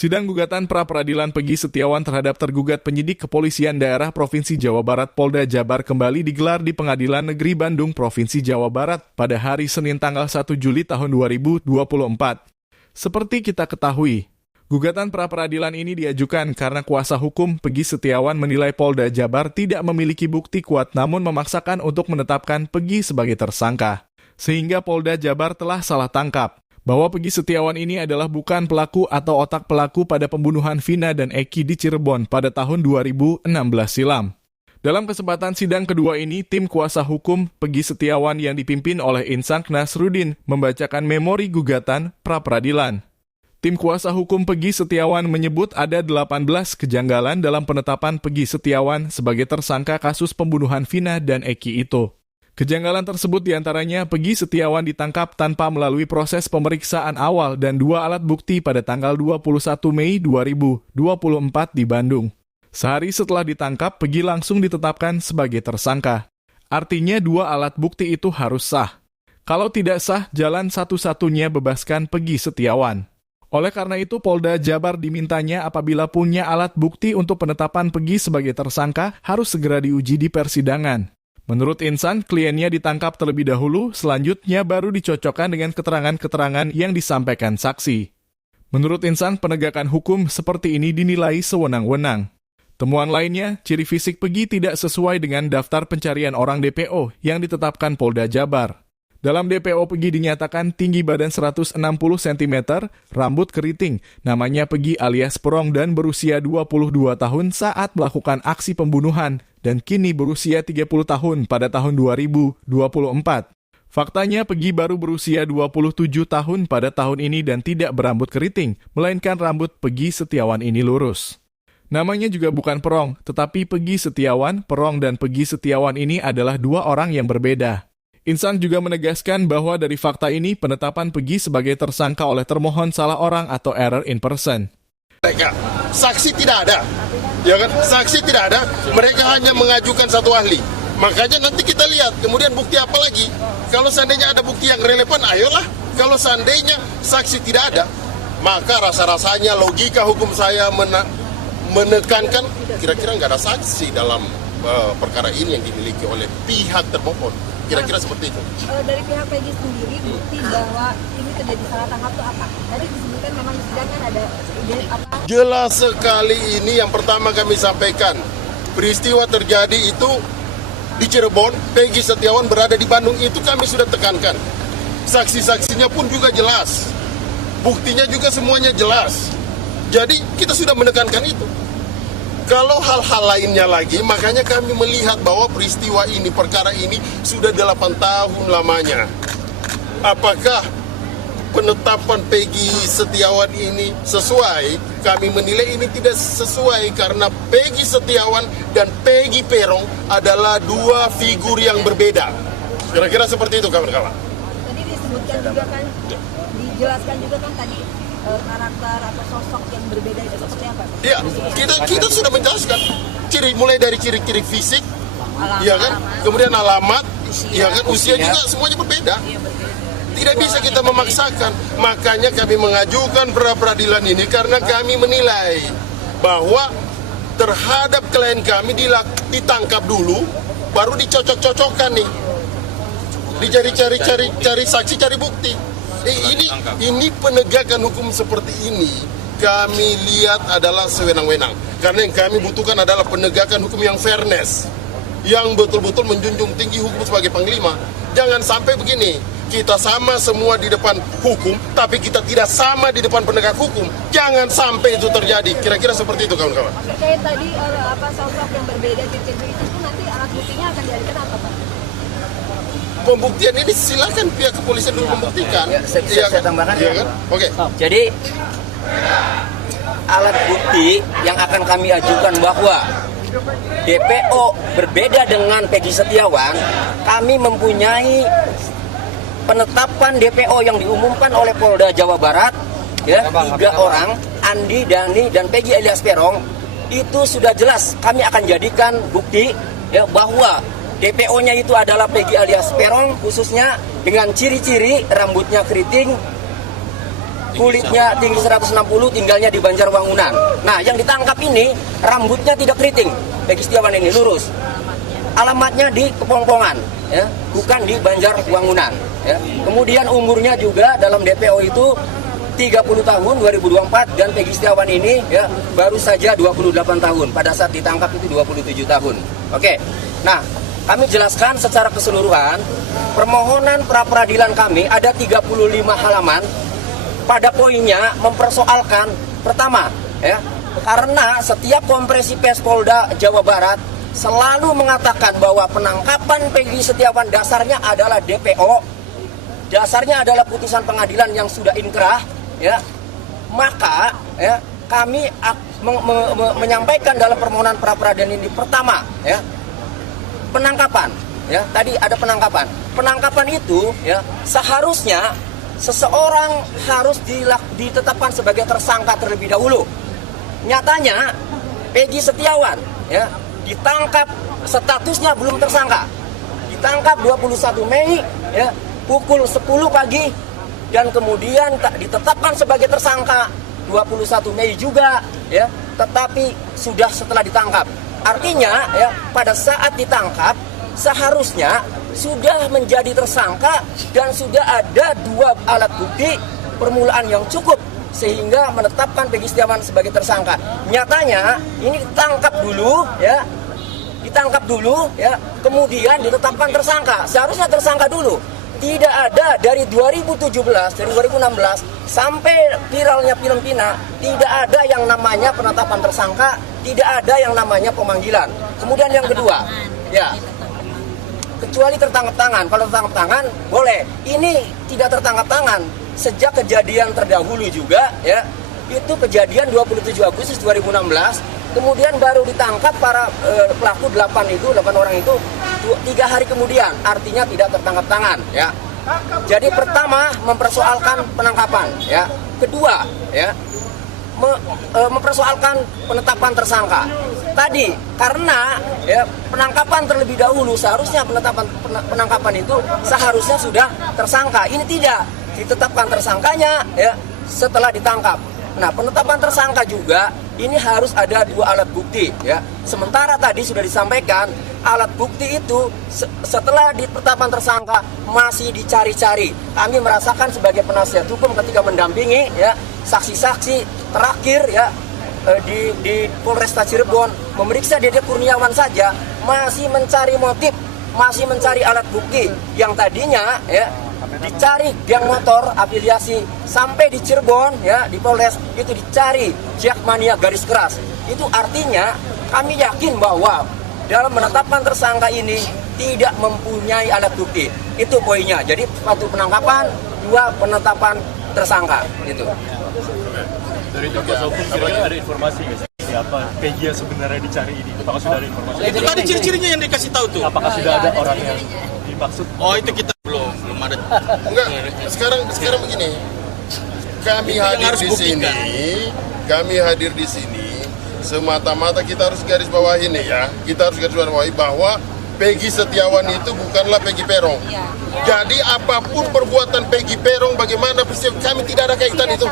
Sidang gugatan pra-peradilan Peggy Setiawan terhadap tergugat penyidik Kepolisian Daerah Provinsi Jawa Barat Polda Jabar kembali digelar di Pengadilan Negeri Bandung, Provinsi Jawa Barat pada hari Senin tanggal 1 Juli tahun 2024. Seperti kita ketahui, gugatan pra-peradilan ini diajukan karena kuasa hukum Peggy Setiawan menilai Polda Jabar tidak memiliki bukti kuat namun memaksakan untuk menetapkan Peggy sebagai tersangka. Sehingga Polda Jabar telah salah tangkap bahwa Peggy Setiawan ini adalah bukan pelaku atau otak pelaku pada pembunuhan Vina dan Eki di Cirebon pada tahun 2016 silam. Dalam kesempatan sidang kedua ini, tim kuasa hukum Peggy Setiawan yang dipimpin oleh Insan Nasruddin membacakan memori gugatan pra-peradilan. Tim kuasa hukum Peggy Setiawan menyebut ada 18 kejanggalan dalam penetapan Peggy Setiawan sebagai tersangka kasus pembunuhan Vina dan Eki itu. Kejanggalan tersebut diantaranya Peggy Setiawan ditangkap tanpa melalui proses pemeriksaan awal dan 2 alat bukti pada tanggal 21 Mei 2024 di Bandung. Sehari setelah ditangkap, Peggy langsung ditetapkan sebagai tersangka. Artinya 2 alat bukti itu harus sah. Kalau tidak sah, jalan satu-satunya bebaskan Peggy Setiawan. Oleh karena itu, Polda Jabar dimintanya apabila punya alat bukti untuk penetapan Peggy sebagai tersangka harus segera diuji di persidangan. Menurut Insan, kliennya ditangkap terlebih dahulu, selanjutnya baru dicocokkan dengan keterangan-keterangan yang disampaikan saksi. Menurut Insan, penegakan hukum seperti ini dinilai sewenang-wenang. Temuan lainnya, ciri fisik Peggy tidak sesuai dengan daftar pencarian orang DPO yang ditetapkan Polda Jabar. Dalam DPO Peggy dinyatakan tinggi badan 160 cm, rambut keriting, namanya Peggy alias Perong dan berusia 22 tahun saat melakukan aksi pembunuhan, dan kini berusia 30 tahun pada tahun 2024. Faktanya Peggy baru berusia 27 tahun pada tahun ini dan tidak berambut keriting, melainkan rambut Peggy Setiawan ini lurus. Namanya juga bukan Perong, tetapi Peggy Setiawan, Perong dan Peggy Setiawan ini adalah 2 orang yang berbeda. Insan juga menegaskan bahwa dari fakta ini penetapan Peggy sebagai tersangka oleh termohon salah orang atau error in person. Saksi tidak ada, ya kan? Saksi tidak ada, mereka hanya mengajukan satu ahli. Makanya nanti kita lihat, kemudian bukti apa lagi? Kalau seandainya ada bukti yang relevan, ayolah. Kalau seandainya saksi tidak ada, maka rasa-rasanya logika hukum saya menekankan kira-kira nggak ada saksi dalam perkara ini yang dimiliki oleh pihak termohon. Kira-kira seperti itu. Dari pihak Peggy sendiri, bukti bahwa ini terjadi salah tangkap itu apa? Tadi disebutkan memang di sidang kan ada ide apa? Jelas sekali ini yang pertama kami sampaikan. Peristiwa terjadi itu di Cirebon, Peggy Setiawan berada di Bandung, itu kami sudah tekankan. Saksi-saksinya pun juga jelas. Buktinya juga semuanya jelas. Jadi kita sudah menekankan itu. Kalau hal-hal lainnya lagi, makanya kami melihat bahwa peristiwa ini, perkara ini sudah 8 tahun lamanya. Apakah penetapan Peggy Setiawan ini sesuai? Kami menilai ini tidak sesuai karena Peggy Setiawan dan Peggy Perong adalah 2 figur yang berbeda. Kira-kira seperti itu kawan-kawan. Tadi disebutkan juga kan, dijelaskan juga kan tadi karakter atau sosok yang berbeda itu seperti apa? Ya, kita sudah menjelaskan mulai dari ciri-ciri fisik, ya kan, kemudian alamat, ya kan, usia juga semuanya berbeda. Tidak bisa kita memaksakan. Makanya kami mengajukan pra-peradilan ini karena kami menilai bahwa terhadap klien kami ditangkap dulu, baru dicocok-cocokkan nih, dicari saksi, cari bukti. Ini penegakan hukum seperti ini kami lihat adalah sewenang-wenang. Karena yang kami butuhkan adalah penegakan hukum yang fairness, yang betul-betul menjunjung tinggi hukum sebagai panglima. Jangan sampai begini, kita sama semua di depan hukum, tapi kita tidak sama di depan penegak hukum. Jangan sampai itu terjadi. Kira-kira seperti itu kawan-kawan. Kayak tadi sosok yang berbeda ciri-ciri itu nanti alat buktinya akan dialihkan apa Pak? Pembuktian ini silakan pihak kepolisian dulu membuktikan. Ya, saya tambahkan. Iya kan? Oke. Jadi alat bukti yang akan kami ajukan bahwa DPO berbeda dengan Peggy Setiawan, kami mempunyai penetapan DPO yang diumumkan oleh Polda Jawa Barat, ya, 3 orang, Andi, Dani, dan Peggy alias Perong. Itu sudah jelas kami akan jadikan bukti, ya, bahwa DPO-nya itu adalah Peggy alias Perong, khususnya dengan ciri-ciri rambutnya keriting, kulitnya tinggi 160, tinggalnya di Banjarwangunan. Nah, yang ditangkap ini rambutnya tidak keriting. Peggy Setiawan ini lurus. Alamatnya di Kepongpongan, ya, bukan di Banjarwangunan. Ya. Kemudian umurnya juga dalam DPO itu 30 tahun 2024 dan Peggy Setiawan ini ya baru saja 28 tahun. Pada saat ditangkap itu 27 tahun. Oke. Nah, kami jelaskan secara keseluruhan permohonan pra peradilan kami ada 35 halaman. Pada poinnya mempersoalkan pertama ya, karena setiap kompresi pes Polda Jawa Barat selalu mengatakan bahwa penangkapan Peggy Setiawan dasarnya adalah DPO, dasarnya adalah putusan pengadilan yang sudah inkrah, ya, maka ya kami menyampaikan dalam permohonan pra peradilan ini pertama, ya, penangkapan, ya, tadi ada penangkapan. Penangkapan itu, ya, seharusnya seseorang harus ditetapkan sebagai tersangka terlebih dahulu. Nyatanya Peggy Setiawan, ya, ditangkap statusnya belum tersangka. Ditangkap 21 Mei, ya, pukul 10 pagi dan kemudian ditetapkan sebagai tersangka 21 Mei juga, ya, tetapi sudah setelah ditangkap. Artinya, ya, pada saat ditangkap seharusnya sudah menjadi tersangka dan sudah ada 2 alat bukti permulaan yang cukup sehingga menetapkan Peggy Setiawan sebagai tersangka. Nyatanya ini ditangkap dulu, ya, kemudian ditetapkan tersangka. Seharusnya tersangka dulu. Tidak ada dari 2017, dari 2016 sampai viralnya film Pina, tidak ada yang namanya penetapan tersangka, tidak ada yang namanya pemanggilan. Kemudian yang kedua, ya, kecuali tertangkap tangan. Kalau tertangkap tangan boleh. Ini tidak tertangkap tangan sejak kejadian terdahulu juga, ya. Itu kejadian 27 Agustus 2016. Kemudian baru ditangkap para pelaku 8 orang itu 3 hari kemudian. Artinya tidak tertangkap tangan, ya. Jadi pertama mempersoalkan penangkapan, ya. Kedua, ya, mempersoalkan penetapan tersangka. Tadi karena ya penangkapan terlebih dahulu seharusnya penangkapan itu seharusnya sudah tersangka. Ini tidak ditetapkan tersangkanya ya setelah ditangkap. Nah, penetapan tersangka juga ini harus ada 2 alat bukti ya. Sementara tadi sudah disampaikan alat bukti itu setelah ditetapkan tersangka masih dicari-cari. Kami merasakan sebagai penasihat hukum ketika mendampingi ya saksi-saksi terakhir ya di Polresta Cirebon memeriksa Dede Kurniawan saja masih mencari motif, masih mencari alat bukti yang tadinya ya dicari geng motor afiliasi sampai di Cirebon ya di Polres itu dicari Jakmania garis keras. Itu artinya kami yakin bahwa dalam menetapkan tersangka ini tidak mempunyai alat bukti. Itu poinnya. Jadi 1 penangkapan, 2 penetapan tersangka gitu. Dari kuasa hukum kira-kira ada informasi nggak sih siapa Peggy yang sebenarnya dicari ini? Apakah sudah ada informasi? Itu tadi ciri-cirinya yang dikasih tahu tuh. Apakah sudah ada orang yang dimaksud? Oh itu kita belum ada. Enggak, sekarang begini. Kami hadir di sini semata-mata kita harus garis bawahi nih ya. Kita harus garis bawahi bahwa Peggy Setiawan itu bukanlah Peggy Peron. Jadi apapun perbuatan Peggy Peron, bagaimana kami tidak ada kaitan itu.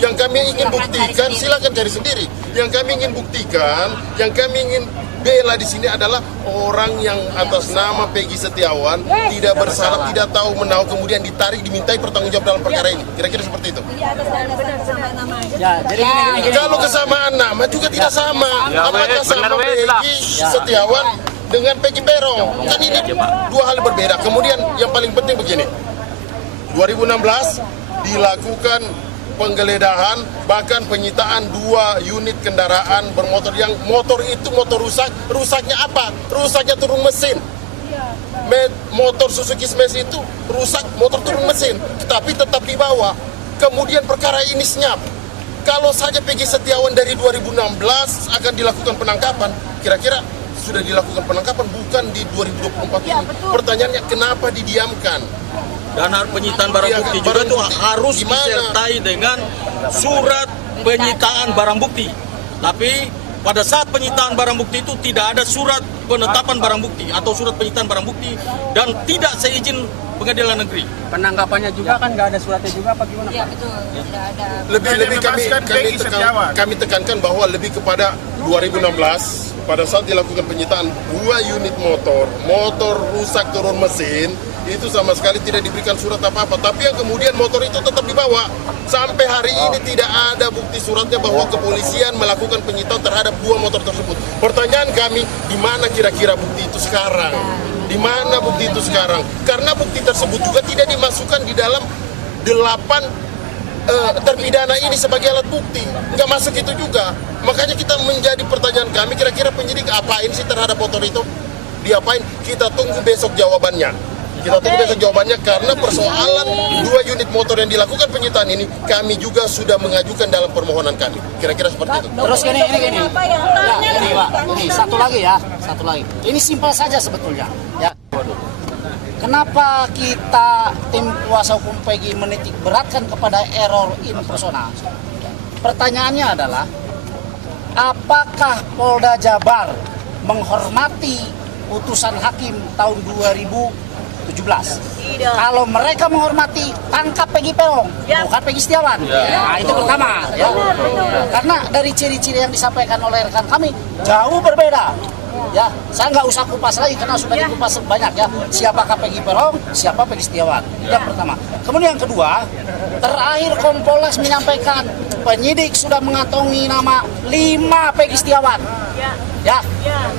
Yang kami ingin buktikan, silakan cari sendiri. Yang kami ingin buktikan, yang kami ingin bela di sini adalah orang yang atas nama Peggy Setiawan tidak bersalah, tidak tahu menahu, kemudian ditarik, dimintai pertanggungjawab dalam perkara ini. Kira-kira seperti itu. Kalau kesamaan nama juga tidak sama. Apakah sama Peggy Setiawan dengan Peggy Peron? Kan ini 2 hal berbeda. Kemudian yang paling penting begini. 2016 dilakukan penggeledahan, bahkan penyitaan 2 unit kendaraan bermotor yang motor itu motor rusak. Rusaknya apa? Rusaknya turun mesin. Motor Suzuki Smash itu rusak, motor turun mesin, tapi tetap dibawa. Kemudian perkara ini senyap. Kalau saja Peggy Setiawan dari 2016 akan dilakukan penangkapan, kira-kira sudah dilakukan penangkapan bukan di 2024 ini. Pertanyaannya kenapa didiamkan? Dan penyitaan barang bukti juga itu harus disertai dengan surat penyitaan barang bukti. Tapi pada saat penyitaan barang bukti itu tidak ada surat penetapan barang bukti atau surat penyitaan barang bukti dan tidak seizin pengadilan negeri. Penangkapannya juga kan nggak ada suratnya juga apa gimana? Iya betul, tidak ada. Lebih kami tekankan bahwa lebih kepada 2016 pada saat dilakukan penyitaan 2 unit motor rusak turun mesin, itu sama sekali tidak diberikan surat apa-apa, tapi yang kemudian motor itu tetap dibawa. Sampai hari ini tidak ada bukti suratnya bahwa kepolisian melakukan penyitaan terhadap 2 motor tersebut. Pertanyaan kami, di mana kira-kira bukti itu sekarang? Di mana bukti itu sekarang? Karena bukti tersebut juga tidak dimasukkan di dalam 8 terpidana ini sebagai alat bukti, nggak masuk itu juga. Makanya kita menjadi pertanyaan kami, kira-kira penyidik apain sih terhadap motor itu? Diapain? Kita tunggu besok jawabannya. Karena persoalan 2 unit motor yang dilakukan penyitaan ini kami juga sudah mengajukan dalam permohonan kami. Kira-kira seperti itu. Terus gini. Ya, ini Pak. Ini satu lagi. Ini simpel saja sebetulnya. Ya. Kenapa kita tim kuasa hukum PEGI menitik beratkan kepada error in persona? Pertanyaannya adalah, apakah Polda Jabar menghormati putusan hakim tahun 2017? Tidak. Kalau mereka menghormati, tangkap Peggy Peong, bukan Peggy Setiawan. Nah, itu pertama. Ya. Karena dari ciri-ciri yang disampaikan oleh rekan kami jauh berbeda. Ya, saya nggak usah kupas lagi karena sudah dikupas banyak ya. Siapakah Peggy Peong, siapa Peggy Setiawan. Yang pertama. Kemudian yang kedua, terakhir Kompolnas menyampaikan penyidik sudah mengantongi nama 5 Peggy Setiawan. Ya,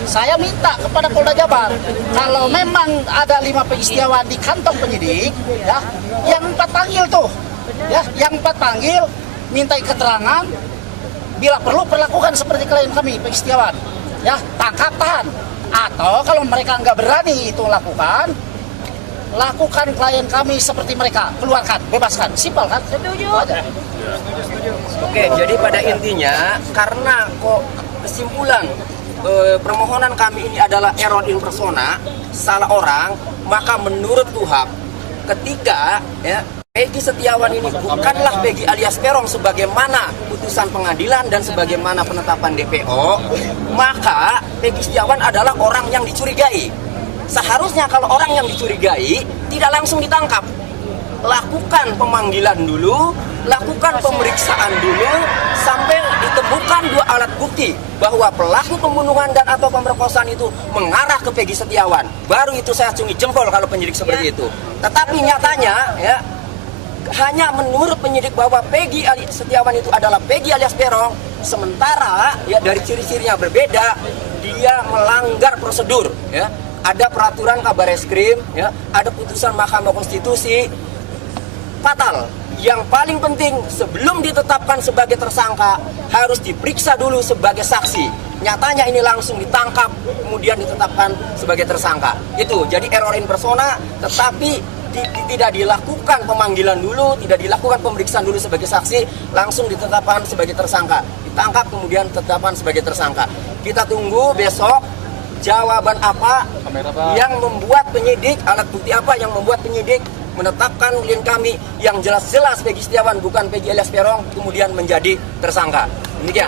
saya minta kepada Polda Jabar, kalau memang ada 5 Peggy Setiawan di kantong penyidik, ya, yang 4 panggil tuh, ya, yang 4 panggil, mintai keterangan, bila perlu perlakukan seperti klien kami Peggy Setiawan, ya, tangkap tahan, atau kalau mereka nggak berani itu lakukan klien kami seperti mereka, keluarkan, bebaskan, simpel kan? Setuju. Oke, jadi pada intinya karena kok kesimpulan permohonan kami ini adalah error in persona, salah orang, maka menurut Tuhap ketika ya Peggy Setiawan ini bukanlah Peggy alias Peron sebagaimana putusan pengadilan dan sebagaimana penetapan DPO, maka Peggy Setiawan adalah orang yang dicurigai. Seharusnya kalau orang yang dicurigai tidak langsung ditangkap, lakukan pemanggilan dulu, lakukan pemeriksaan dulu sampai ditemukan 2 alat bukti bahwa pelaku pembunuhan dan atau pemerkosaan itu mengarah ke Peggy Setiawan. Baru itu saya acungi jempol kalau penyidik seperti itu. Tetapi nyatanya ya hanya menurut penyidik bahwa Peggy Setiawan itu adalah Peggy alias Peron, sementara ya dari ciri-cirinya berbeda, dia melanggar prosedur ya. Ada peraturan Kabareskrim ya, ada putusan Mahkamah Konstitusi. Fatal. Yang paling penting sebelum ditetapkan sebagai tersangka harus diperiksa dulu sebagai saksi. Nyatanya ini langsung ditangkap kemudian ditetapkan sebagai tersangka. Itu jadi error in persona, tetapi tidak dilakukan pemanggilan dulu, tidak dilakukan pemeriksaan dulu sebagai saksi, langsung ditetapkan sebagai tersangka. Ditangkap kemudian ditetapkan sebagai tersangka. Kita tunggu besok jawaban apa yang membuat penyidik, alat bukti apa yang membuat penyidik menetapkan klien kami yang jelas-jelas Peggy Setiawan bukan Peggy alias Peron kemudian menjadi tersangka. Demikian.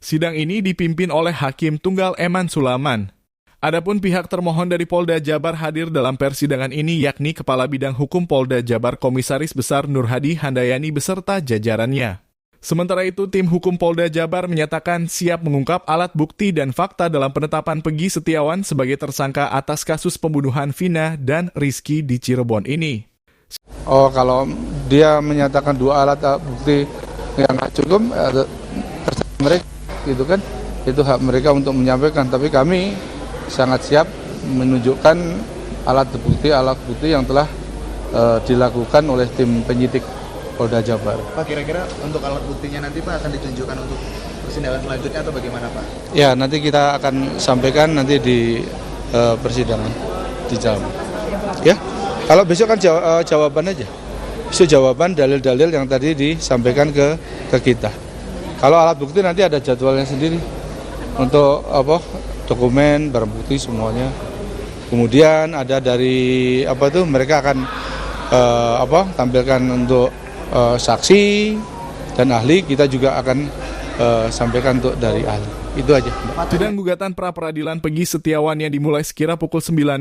Sidang ini dipimpin oleh Hakim Tunggal Eman Sulaman. Adapun pihak termohon dari Polda Jabar hadir dalam persidangan ini yakni Kepala Bidang Hukum Polda Jabar Komisaris Besar Nur Hadi Handayani beserta jajarannya. Sementara itu, tim hukum Polda Jabar menyatakan siap mengungkap alat bukti dan fakta dalam penetapan Peggy Setiawan sebagai tersangka atas kasus pembunuhan Vina dan Rizky di Cirebon ini. Oh, kalau dia menyatakan 2 alat bukti yang nggak cukup, terserah mereka, gitu kan? Itu hak mereka untuk menyampaikan. Tapi kami sangat siap menunjukkan alat bukti yang telah dilakukan oleh tim penyidik Polda Jabar. Pak, kira-kira untuk alat buktinya nanti Pak akan ditunjukkan untuk persidangan selanjutnya atau bagaimana Pak? Ya, nanti kita akan sampaikan nanti di persidangan di jalan. Ya. Kalau besok kan jawaban aja, besok jawaban dalil-dalil yang tadi disampaikan ke kita. Kalau alat bukti nanti ada jadwalnya sendiri untuk dokumen, barang bukti semuanya. Kemudian ada dari mereka akan tampilkan untuk saksi dan ahli. Kita juga akan sampaikan untuk dari ahli. Itu aja. Sidang gugatan pra-peradilan Peggy Setiawan yang dimulai sekira pukul 9.00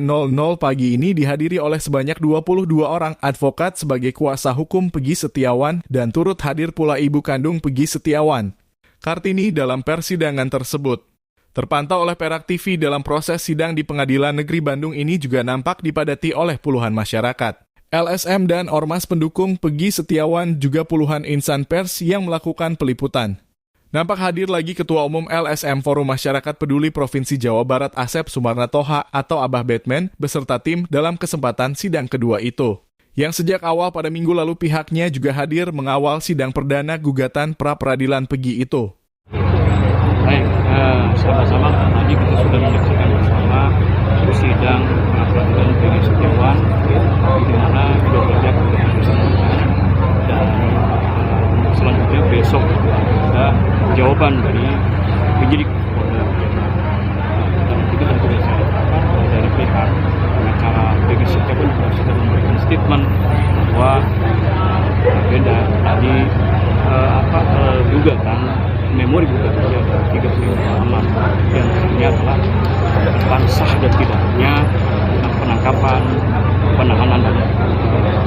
pagi ini dihadiri oleh sebanyak 22 orang advokat sebagai kuasa hukum Peggy Setiawan dan turut hadir pula ibu kandung Peggy Setiawan, Kartini, dalam persidangan tersebut. Terpantau oleh Perak TV dalam proses sidang di Pengadilan Negeri Bandung ini juga nampak dipadati oleh puluhan masyarakat. LSM dan ormas pendukung Peggy Setiawan juga puluhan insan pers yang melakukan peliputan. Nampak hadir lagi Ketua Umum LSM Forum Masyarakat Peduli Provinsi Jawa Barat Asep Sumarna Toha atau Abah Batman beserta tim dalam kesempatan sidang kedua itu. Yang sejak awal pada minggu lalu pihaknya juga hadir mengawal sidang perdana gugatan pra-peradilan Peggy itu. Baik, sama-sama tadi kita sudah menyaksikan bersama sidang pra-peradilan Peggy Setiawan di mana kedua pihak disampaikan dan selanjutnya besok ada jawaban dari penyidik Polda Jabar. Dan itu tentu saja dari pihak pengacara Peggy Setiawan juga sudah memberikan statement bahwa agenda tadi gugatan memori gugatannya ada 35 halaman yang antaranya adalah tentang sah dan tidaknya tentang penangkapan, penahanan dan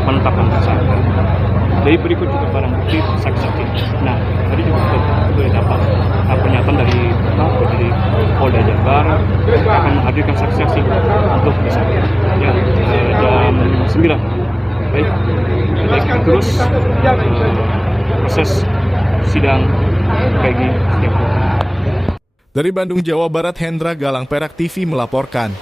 penetapan tersangka. Dari berikut juga barang bukti saksi-saksi. Nah, tadi juga kita dapat pernyataan dari penyidik Polda Jabar akan menghadirkan saksi-saksi untuk bisa ya, jam 9. Baik, kita ikuti terus proses sidang Peggy Setiawan. Dari Bandung, Jawa Barat, Hendra Galang, Perak TV melaporkan.